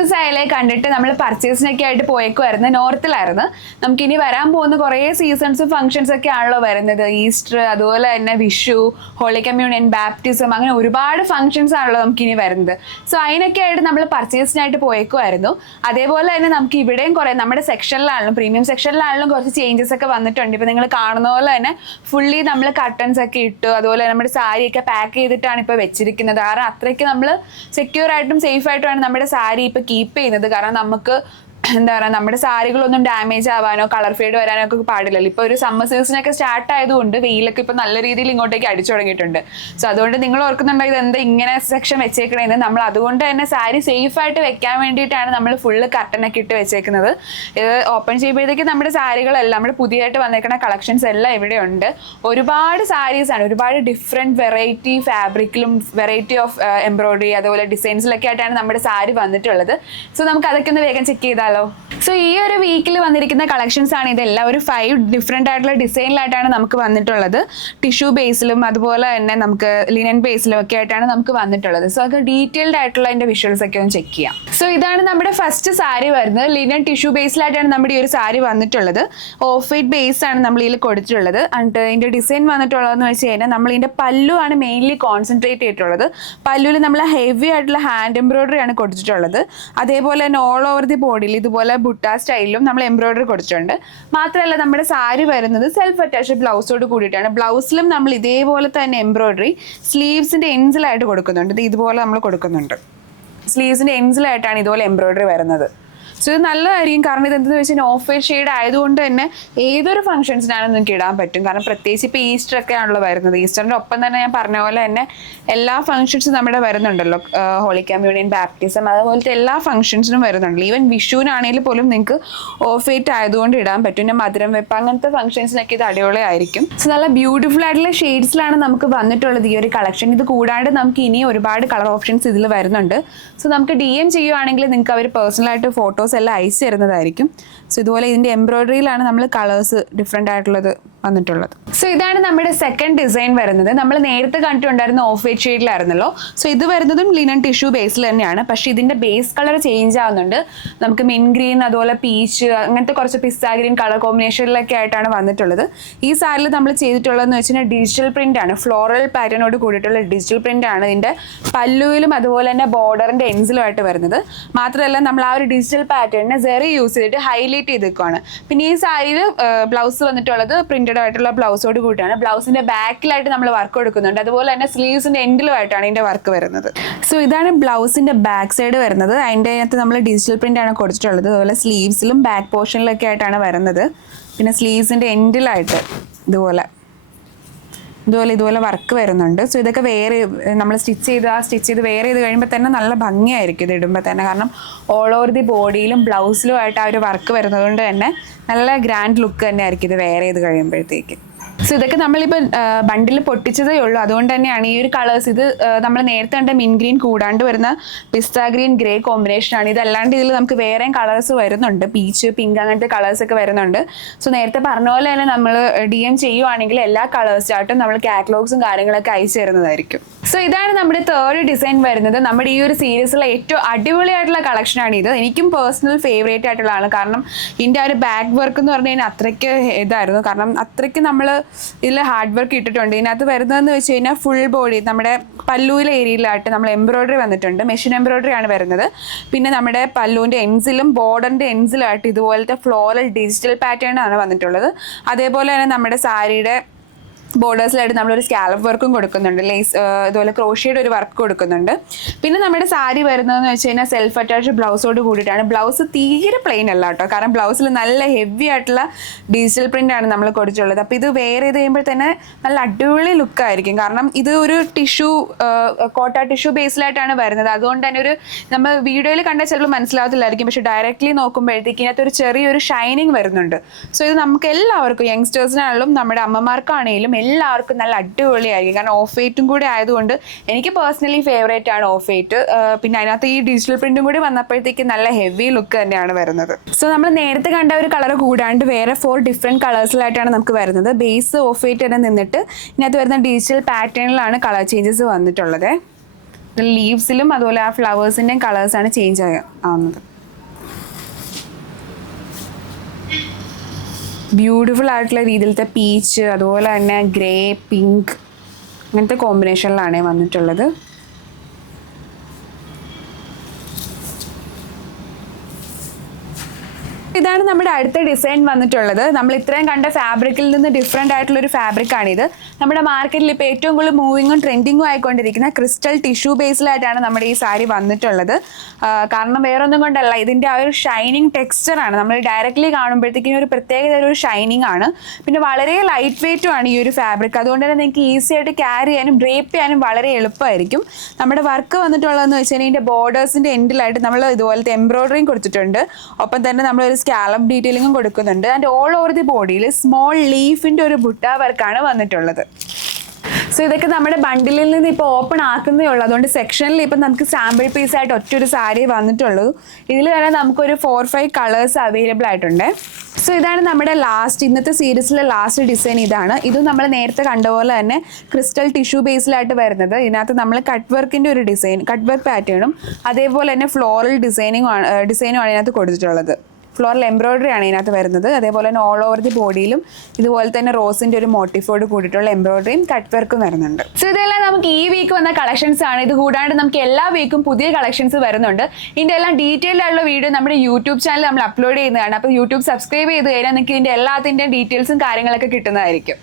ദിവസമായാലേ കണ്ടിട്ട് നമ്മൾ പർച്ചേസിനൊക്കെ ആയിട്ട് പോയേക്കുമായിരുന്നു നോർത്തിലായിരുന്നു. നമുക്ക് ഇനി വരാൻ പോകുന്ന കുറേ സീസൺസും ഫംഗ്ഷൻസ് ഒക്കെ ആണല്ലോ വരുന്നത്. ഈസ്റ്റർ അതുപോലെ തന്നെ വിഷു ഹോളി കമ്മ്യൂണിയൻ ബാപ്റ്റിസം അങ്ങനെ ഒരുപാട് ഫംഗ്ഷൻസ് ആണല്ലോ നമുക്ക് ഇനി വരുന്നത്. സോ അതിനൊക്കെ ആയിട്ട് നമ്മൾ പർച്ചേസിനായിട്ട് പോയേക്കുമായിരുന്നു അതേപോലെ തന്നെ നമുക്ക് ഇവിടെയും കുറേ നമ്മുടെ സെക്ഷനിലാണെങ്കിലും പ്രീമിയം സെക്ഷനിലാണെങ്കിലും കുറച്ച് ചേഞ്ചസ് ഒക്കെ വന്നിട്ടുണ്ട്. ഇപ്പോൾ നിങ്ങൾ കാണുന്ന പോലെ തന്നെ ഫുള്ളി നമ്മൾ കട്ടൺസ് ഒക്കെ ഇട്ടു അതുപോലെ നമ്മുടെ സാരിയൊക്കെ പാക്ക് ചെയ്തിട്ടാണ് ഇപ്പോൾ വെച്ചിരിക്കുന്നത്. കാരണം അത്രയ്ക്ക് നമ്മൾ സെക്യൂർ ആയിട്ടും സേഫ് ആയിട്ടുമാണ് നമ്മുടെ സാരി ഇപ്പൊ കീപ്പ് ചെയ്യുന്നത്. കാരണം നമുക്ക് എന്താ പറയുക നമ്മുടെ സാരികളൊന്നും ഡാമേജ് ആവാനോ കളർ ഫേഡ് വരാനോ ഒക്കെ പാടില്ലല്ലോ. ഇപ്പൊ ഒരു സമ്മർ സീസണൊക്കെ സ്റ്റാർട്ട് ആയതുകൊണ്ട് വെയിലൊക്കെ ഇപ്പൊ നല്ല രീതിയിൽ ഇങ്ങോട്ടേക്ക് അടിച്ചു തുടങ്ങിയിട്ടുണ്ട്. സോ അതുകൊണ്ട് നിങ്ങൾ ഓർക്കുന്നുണ്ടോ ഇത് എന്താ ഇങ്ങനെ സെക്ഷൻ വെച്ചേക്കണേന്ന്? നമ്മൾ അതുകൊണ്ട് തന്നെ സാരി സേഫ് ആയിട്ട് വെക്കാൻ വേണ്ടിയിട്ടാണ് നമ്മൾ ഫുള്ള് കർട്ടനൊക്കെ ഇട്ട് വെച്ചേക്കുന്നത്. ഇത് ഓപ്പൺ ചെയ്യുമ്പോഴത്തേക്ക് നമ്മുടെ സാരികളെല്ലാം നമ്മുടെ പുതിയതായിട്ട് വന്നേക്കുന്ന കളക്ഷൻസ് എല്ലാം ഇവിടെ ഉണ്ട്. ഒരുപാട് ആണ് ഒരുപാട് ഡിഫറെന്റ് വെറൈറ്റി ഫാബ്രിക്കിലും വെറൈറ്റി ഓഫ് എംബ്രോയിഡറി അതുപോലെ ഡിസൈൻസിലൊക്കെ ആയിട്ടാണ് നമ്മുടെ സാരി വന്നിട്ടുള്ളത്. സോ നമുക്ക് അതൊക്കെ ഒന്ന് വേഗം ചെക്ക് ചെയ്താലോ സോ ഈ ഒരു വീക്കിൽ വന്നിരിക്കുന്ന കളക്ഷൻസ് ആണ് ഇതെല്ലാം. ഒരു ഫൈവ് ഡിഫറെന്റ് ആയിട്ടുള്ള ഡിസൈനിലായിട്ടാണ് നമുക്ക് വന്നിട്ടുള്ളത്. ടിഷ്യൂ ബേസിലും അതുപോലെ തന്നെ നമുക്ക് ലിനൻ ബേസിലും ഒക്കെ ആയിട്ടാണ് നമുക്ക് വന്നിട്ടുള്ളത്. സോ അത് ഡീറ്റെയിൽഡ് ആയിട്ടുള്ള അതിന്റെ വിഷ്വൽസ് ഒക്കെ ഒന്ന് ചെക്ക് ചെയ്യാം. സോ ഇതാണ് നമ്മുടെ ഫസ്റ്റ് സാരി വരുന്നത്. ലിനൻ ടിഷ്യൂ ബേസിലായിട്ടാണ് നമ്മുടെ ഈ ഒരു സാരി വന്നിട്ടുള്ളത്. ഓഫ് വൈറ്റ് ബേസ് ആണ് നമ്മൾ ഇതിൽ കൊടുത്തിട്ടുള്ളത്. ആൻഡ് ഇതിന്റെ ഡിസൈൻ വന്നിട്ടുള്ളതെന്ന് വെച്ച് കഴിഞ്ഞാൽ നമ്മൾ ഇതിന്റെ പല്ലു ആണ് മെയിൻലി കോൺസെൻട്രേറ്റ് ചെയ്തിട്ടുള്ളത്. പല്ലുവിൽ നമ്മൾ ഹെവി ആയിട്ടുള്ള ഹാൻഡ് എംബ്രോയിഡറി ആണ് കൊടുത്തിട്ടുള്ളത്. അതേപോലെ തന്നെ ഓൾ ഓവർ ദി ബോഡിയിൽ ഇതുപോലെ ബുട്ട സ്റ്റൈലിലും നമ്മൾ എംബ്രോയിഡറി കൊടുത്തിട്ടുണ്ട്. മാത്രമല്ല നമ്മുടെ സാരി വരുന്നത് സെൽഫ് അറ്റാച്ച് ബ്ലൗസോട് കൂടിയിട്ടാണ്. ബ്ലൗസിലും നമ്മൾ ഇതേപോലെ തന്നെ എംബ്രോയിഡറി സ്ലീവ്സിന്റെ എൻസിലായിട്ട് കൊടുക്കുന്നുണ്ട്. ഇത് ഇതുപോലെ നമ്മൾ കൊടുക്കുന്നുണ്ട്. സ്ലീവ്സിന്റെ എൻസിലായിട്ടാണ് ഇതുപോലെ എംബ്രോയിഡറി വരുന്നത്. സോ ഇത് നല്ലതായിരിക്കും. കാരണം ഇത് എന്തെന്ന് വെച്ചാൽ ഓഫ് ഷെയ്ഡ് ആയതുകൊണ്ട് തന്നെ ഏതൊരു ഫംഗ്ഷൻസിനാണെന്ന് നിങ്ങൾക്ക് ഇടാൻ പറ്റും. കാരണം പ്രത്യേകിച്ച് ഇപ്പോൾ ഈസ്റ്റർ ഒക്കെ ആണല്ലോ വരുന്നത്. ഈസ്റ്ററിന്റെ ഒപ്പം തന്നെ ഞാൻ പറഞ്ഞ പോലെ തന്നെ എല്ലാ ഫംഗ്ഷൻസും നമ്മുടെ വരുന്നുണ്ടല്ലോ. ഹോളി കമ്മ്യൂണിയൻ ബാപ്റ്റിസം അതുപോലത്തെ എല്ലാ ഫംഗ്ഷൻസിനും വരുന്നുണ്ടല്ലോ. ഈവൻ വിഷുവിനാണെങ്കിൽ പോലും നിങ്ങൾക്ക് ഓഫ് വൈറ്റ് ആയതുകൊണ്ട് ഇടാൻ പറ്റും. പിന്നെ മധുരം വെപ്പ് അങ്ങനത്തെ ഫംഗ്ഷൻസിനൊക്കെ ഇത് അടിപൊളിയായിരിക്കും. സോ നല്ല ബ്യൂട്ടിഫുൾ ആയിട്ടുള്ള ഷെയ്ഡ്സിലാണ് നമുക്ക് വന്നിട്ടുള്ളത് ഈ ഒരു കളക്ഷൻ ഇത് കൂടാണ്ട് നമുക്ക് ഇനി ഒരുപാട് കളർ ഓപ്ഷൻസ് ഇതിൽ വരുന്നുണ്ട്. സോ നമുക്ക് ഡി എം ചെയ്യുവാണെങ്കിൽ നിങ്ങൾക്ക് അവർ പേഴ്സണലായിട്ട് ഫോട്ടോസ് എല്ലാം അയച്ചു തരുന്നതായിരിക്കും സോ ഇതുപോലെ ഇതിന്റെ എംബ്രോയിഡറിയിലാണ് നമ്മൾ കളേഴ്സ് ഡിഫറെന്റ് ആയിട്ടുള്ളത് വന്നിട്ടുള്ളത്. സോ ഇതാണ് നമ്മുടെ സെക്കൻഡ് ഡിസൈൻ വരുന്നത്. നമ്മൾ നേരത്തെ കണ്ടിട്ടുണ്ടായിരുന്ന ഓഫ് വൈറ്റ് ഷെയ്ഡിലായിരുന്നല്ലോ സോ ഇത് വരുന്നതും ലിനൻ ടിഷ്യൂ ബേസിൽ തന്നെയാണ്. പക്ഷേ ഇതിന്റെ ബേസ് കളർ ചേഞ്ച് ആവുന്നുണ്ട്. നമുക്ക് മിൻ ഗ്രീൻ അതുപോലെ പീച്ച് അങ്ങനത്തെ കുറച്ച് പിസ്ത ഗ്രീൻ കളർ കോമ്പിനേഷനിലൊക്കെ ആയിട്ടാണ് വന്നിട്ടുള്ളത്. ഈ സാരിൽ നമ്മൾ ചെയ്തിട്ടുള്ളതെന്ന് വെച്ച് കഴിഞ്ഞാൽ ഡിജിറ്റൽ പ്രിന്റ് ആണ് ഫ്ലോറൽ പാറ്റേണോട് കൂടിയിട്ടുള്ള ഡിജിറ്റൽ പ്രിന്റ് ആണ് ഇതിന്റെ പല്ലുവിലും അതുപോലെ തന്നെ ബോർഡറിന്റെ എൻസിലുമായിട്ട് വരുന്നത്. മാത്രമല്ല നമ്മൾ ആ ഒരു ഡിജിറ്റൽ പാറ്റേണിനെ സെറി യൂസ് ചെയ്തിട്ട് ഹൈലൈറ്റ് ചെയ്തേക്കുവാണ്. പിന്നെ ഈ സാരിയിൽ ബ്ലൗസ് വന്നിട്ടുള്ളത് പ്രിന്റഡ് ആയിട്ടുള്ള ബ്ലൗസോട് കൂടിയാണ് ബ്ലൗസിന്റെ ബാക്കിലായിട്ട് നമ്മൾ വർക്ക് കൊടുക്കുന്നുണ്ട്. അതുപോലെ തന്നെ സ്ലീവ്സിന്റെ എൻഡിലുമായിട്ടാണ് ഇതിന്റെ വർക്ക് വരുന്നത്. സോ ഇതാണ് ബ്ലൗസിന്റെ ബാക്ക് സൈഡ് വരുന്നത്. അതിന്റെ അകത്ത് നമ്മൾ ഡിജിറ്റൽ പ്രിന്റ് ആണ് കൊടുത്തിട്ടുള്ളത്. അതുപോലെ സ്ലീവ്സിലും ബാക്ക് പോർഷനിലൊക്കെ ആയിട്ടാണ് വരുന്നത്. പിന്നെ സ്ലീവ്സിന്റെ എൻഡിലായിട്ട് ഇതുപോലെ ഇതുപോലെ ഇതുപോലെ വർക്ക് വരുന്നുണ്ട്. സോ ഇതൊക്കെ വേറെ നമ്മൾ സ്റ്റിച്ച് ചെയ്ത് ആ സ്റ്റിച്ച് ചെയ്ത് വേറെ ചെയ്ത് കഴിയുമ്പോൾ തന്നെ നല്ല ഭംഗിയായിരിക്കും ഇത് ഇടുമ്പോൾ തന്നെ. കാരണം ഓൾ ഓവർ ദി ബോഡിയിലും ബ്ലൗസിലും ആയിട്ട് ആ ഒരു വർക്ക് വരുന്നത് കൊണ്ട് തന്നെ നല്ല ഗ്രാൻഡ് ലുക്ക് തന്നെ ആയിരിക്കും ഇത് വേറെ ചെയ്ത് കഴിയുമ്പോഴത്തേക്ക്. സോ ഇതൊക്കെ നമ്മളിപ്പോൾ ബണ്ടിൽ പൊട്ടിച്ചതേ ഉള്ളൂ. അതുകൊണ്ട് തന്നെയാണ് ഈ ഒരു കളേഴ്സ് ഇത് നമ്മൾ നേരത്തെ കണ്ട മിൻ ഗ്രീൻ കൂടാണ്ട് വരുന്ന പിസ്ത ഗ്രീൻ ഗ്രേ കോമ്പിനേഷൻ ആണ്. ഇതല്ലാണ്ട് ഇതിൽ നമുക്ക് വേറെയും കളേഴ്സ് വരുന്നുണ്ട്. പീച്ച് പിങ്ക് അങ്ങനത്തെ കളേഴ്സ് ഒക്കെ വരുന്നുണ്ട്. സോ നേരത്തെ പറഞ്ഞ പോലെ തന്നെ നമ്മൾ ഡി എം ചെയ്യുവാണെങ്കിൽ എല്ലാ കളേഴ്സായിട്ടും നമ്മൾ കാറ്റലോഗ്സും കാര്യങ്ങളൊക്കെ അയച്ചു തരുന്നതായിരിക്കും. സോ ഇതാണ് നമ്മുടെ തേർഡ് ഡിസൈൻ വരുന്നത്. നമ്മുടെ ഈ ഒരു സീരീസിലെ ഏറ്റവും അടിപൊളിയായിട്ടുള്ള കളക്ഷനാണ് ഇത്. എനിക്കും പേഴ്സണൽ ഫേവറേറ്റ് ആയിട്ടുള്ളതാണ്. കാരണം ഇതിന്റെ ആ ഒരു ബാക്ക് വർക്ക് എന്ന് പറഞ്ഞു കഴിഞ്ഞാൽ അത്രയ്ക്ക് ഇതായിരുന്നു. കാരണം അത്രയ്ക്ക് നമ്മൾ ഇതിൽ ഹാർഡ് വർക്ക് ഇട്ടിട്ടുണ്ട്. ഇതിനകത്ത് വരുന്നതെന്ന് വെച്ച് കഴിഞ്ഞാൽ ഫുൾ ബോഡി നമ്മുടെ പല്ലുവിലെ ഏരിയയിലായിട്ട് നമ്മൾ എംബ്രോയ്ഡറി വന്നിട്ടുണ്ട്. മെഷീൻ എംബ്രോയിഡറി ആണ് വരുന്നത്. പിന്നെ നമ്മുടെ പല്ലുവിന്റെ എൻസിലും ബോർഡറിന്റെ എൻസിലായിട്ട് ഇതുപോലത്തെ ഫ്ലോറൽ ഡിജിറ്റൽ പാറ്റേൺ ആണ് വന്നിട്ടുള്ളത്. അതേപോലെ തന്നെ നമ്മുടെ സാരിയുടെ ബോർഡേഴ്സിലായിട്ട് നമ്മളൊരു സ്കാലപ്പ് വർക്കും കൊടുക്കുന്നുണ്ട്. ലേസ് ഇതുപോലെ ക്രോഷ്യയുടെ ഒരു വർക്ക് കൊടുക്കുന്നുണ്ട്. പിന്നെ നമ്മുടെ സാരി വരുന്നതെന്ന് വെച്ച് കഴിഞ്ഞാൽ സെൽഫ് അറ്റാച്ച്ഡ് ബ്ലൗസോട് കൂടിയിട്ടാണ്. ബ്ലൗസ് തീരെ പ്ലെയിൻ അല്ല കേട്ടോ. കാരണം ബ്ലൗസിൽ നല്ല ഹെവി ആയിട്ടുള്ള ഡിജിറ്റൽ പ്രിന്റ് ആണ് നമ്മൾ കൊടുത്തിട്ടുള്ളത്. അപ്പോൾ ഇത് വെയർ ചെയ്ത് കഴിയുമ്പോൾ തന്നെ നല്ല അടിപൊളി ലുക്കായിരിക്കും കാരണം ഇത് ഒരു ടിഷ്യൂ കോട്ട ടിഷ്യൂ ബേസിലായിട്ടാണ് വരുന്നത്. അതുകൊണ്ട് തന്നെ ഒരു നമ്മൾ വീഡിയോയിൽ കണ്ടാൽ ചിലപ്പോൾ മനസ്സിലാവത്തില്ലായിരിക്കും. പക്ഷെ ഡയറക്റ്റ്ലി നോക്കുമ്പോഴത്തേക്ക് ഇതിനകത്ത് ഒരു ചെറിയൊരു ഷൈനിങ് വരുന്നുണ്ട്. സോ ഇത് നമുക്ക് എല്ലാവർക്കും യങ്സ്റ്റേഴ്സിനാണെങ്കിലും നമ്മുടെ അമ്മമാർക്കാണെങ്കിലും എല്ലാവർക്കും നല്ല അടിപൊളിയായിരിക്കും. കാരണം ഓഫ് വൈറ്റും കൂടി ആയതുകൊണ്ട് എനിക്ക് പേഴ്സണലി ഫേവറേറ്റ് ആണ് ഓഫ് വൈറ്റ് പിന്നെ അതിനകത്ത് ഈ ഡിജിറ്റൽ പ്രിന്റും കൂടി വന്നപ്പോഴത്തേക്ക് നല്ല ഹെവി ലുക്ക് തന്നെയാണ് വരുന്നത്. സോ നമ്മൾ നേരത്തെ കണ്ട ഒരു കളർ കൂടാണ്ട് വേറെ ഫോർ ഡിഫറെന്റ് കളേഴ്സിലായിട്ടാണ് നമുക്ക് വരുന്നത്. ബേസ് ഓഫ് വൈറ്റ് തന്നെ നിന്നിട്ട് ഇതിനകത്ത് വരുന്ന ഡിജിറ്റൽ പാറ്റേണിലാണ് കളർ ചേഞ്ചസ് വന്നിട്ടുള്ളത്. ലീവ്സിലും അതുപോലെ ആ ഫ്ലവേഴ്സിന്റെയും കളേഴ്സാണ് ചേഞ്ച് ആവുന്നത്. ബ്യൂട്ടിഫുൾ ആയിട്ടുള്ള രീതിയിലത്തെ പീച്ച് അതുപോലെ തന്നെ ഗ്രേ പിങ്ക് അങ്ങനത്തെ കോമ്പിനേഷനിലാണ് വന്നിട്ടുള്ളത്. ഇതാണ് നമ്മുടെ അടുത്ത ഡിസൈൻ വന്നിട്ടുള്ളത്. നമ്മൾ ഇത്രയും കണ്ട ഫാബ്രിക്കിൽ നിന്ന് ഡിഫറെന്റ് ആയിട്ടുള്ള ഒരു ഫാബ്രിക് ആണിത്. നമ്മുടെ മാർക്കറ്റിൽ ഇപ്പോൾ ഏറ്റവും കൂടുതൽ മൂവിങ്ങും ട്രെൻഡിങ്ങും ആയിക്കൊണ്ടിരിക്കുന്ന ക്രിസ്റ്റൽ ടിഷ്യൂ ബേസിലായിട്ടാണ് നമ്മുടെ ഈ സാരി വന്നിട്ടുള്ളത്. കാരണം വേറൊന്നും കൊണ്ടല്ല ഇതിന്റെ ആ ഒരു ഷൈനിങ് ടെക്സ്ചറാണ് നമ്മൾ ഡയറക്റ്റ്ലി കാണുമ്പോഴത്തേക്കും ഒരു പ്രത്യേകത ഒരു ഷൈനിങ് ആണ്. പിന്നെ വളരെ ലൈറ്റ് വെയ്റ്റും ആണ് ഈ ഒരു ഫാബ്രിക് അതുകൊണ്ട് തന്നെ നിങ്ങൾക്ക് ഈസി ആയിട്ട് ക്യാരി ചെയ്യാനും ഡ്രേപ്പ് ചെയ്യാനും വളരെ എളുപ്പമായിരിക്കും. നമ്മുടെ വർക്ക് വന്നിട്ടുള്ളതെന്ന് വെച്ച് കഴിഞ്ഞാൽ ഇതിന്റെ ബോർഡേഴ്സിന്റെ എൻഡിലായിട്ട് നമ്മൾ ഇതുപോലത്തെ എംബ്രോയിഡറിയും കൊടുത്തിട്ടുണ്ട്. ഒപ്പം തന്നെ നമ്മൾ ഒരു സ്കാലപ്പ് ഡീറ്റെയിലിംഗും കൊടുക്കുന്നുണ്ട്. ആൻഡ് ഓൾ ഓവർ ദി ബോഡിയിൽ സ്മോൾ ലീഫിന്റെ ഒരു ബുട്ട വർക്കാണ് വന്നിട്ടുള്ളത്. സോ ഇതൊക്കെ നമ്മുടെ ബണ്ടിലിൽ നിന്ന് ഇപ്പോൾ ഓപ്പൺ ആക്കുന്നേ ഉള്ളൂ. അതുകൊണ്ട് സെക്ഷനിൽ ഇപ്പം നമുക്ക് സാമ്പിൾ പീസ് ആയിട്ട് ഒറ്റൊരു സാരി വന്നിട്ടുള്ളൂ. ഇതിൽ തന്നെ നമുക്കൊരു ഫോർ ഫൈവ് കളേഴ്സ് അവൈലബിൾ ആയിട്ടുണ്ട്. സോ ഇതാണ് നമ്മുടെ ലാസ്റ്റ് ഇന്നത്തെ സീരീസിലെ ലാസ്റ്റ് ഡിസൈൻ ഇതാണ്. ഇതും നമ്മൾ നേരത്തെ കണ്ട പോലെ തന്നെ ക്രിസ്റ്റൽ ടിഷ്യൂ ബേസിലായിട്ട് വരുന്നത്. ഇതിനകത്ത് നമ്മൾ കട്ട് വർക്കിന്റെ ഒരു ഡിസൈൻ കട്ട് വർക്ക് പാറ്റേണും അതേപോലെ തന്നെ ഫ്ലോറൽ ഡിസൈനിങ്ങും ആണ് ഡിസൈനും ആണ് ഇതിനകത്ത് കൊടുത്തിട്ടുള്ളത്. ഫ്ലോറൽ എംബ്രോയിഡറി ആണ് ഇതിനകത്ത് വരുന്നത്. അതേപോലെ തന്നെ ഓൾ ഓവർ ദി ബോഡിയിലും ഇതുപോലെ തന്നെ റോസിന്റെ ഒരു മോട്ടിഫോട് കൂടിയിട്ടുള്ള എംബ്രോയിഡറിയും കട്ട് വർക്കും വരുന്നുണ്ട്. സോ ഇതെല്ലാം നമുക്ക് ഈ വീക്ക് വന്ന കളക്ഷൻസ് ആണ്. ഇത് കൂടാണ്ട് നമുക്ക് എല്ലാ വീക്കും പുതിയ കളക്ഷൻസ് വരുന്നുണ്ട്. ഇതിന്റെ എല്ലാം ഡീറ്റെയിൽഡ് ആയിട്ടുള്ള വീഡിയോ നമ്മുടെ യൂട്യൂബ് ചാനൽ നമ്മൾ അപ്ലോഡ് ചെയ്യുന്നതാണ്. അപ്പോൾ യൂട്യൂബ് സബ്സ്ക്രൈബ് ചെയ്ത് കഴിഞ്ഞാൽ നിങ്ങൾക്ക് ഇതിന്റെ എല്ലാത്തിന്റെയും ഡീറ്റെയിൽസും കാര്യങ്ങളൊക്കെ കിട്ടുന്നതായിരിക്കും.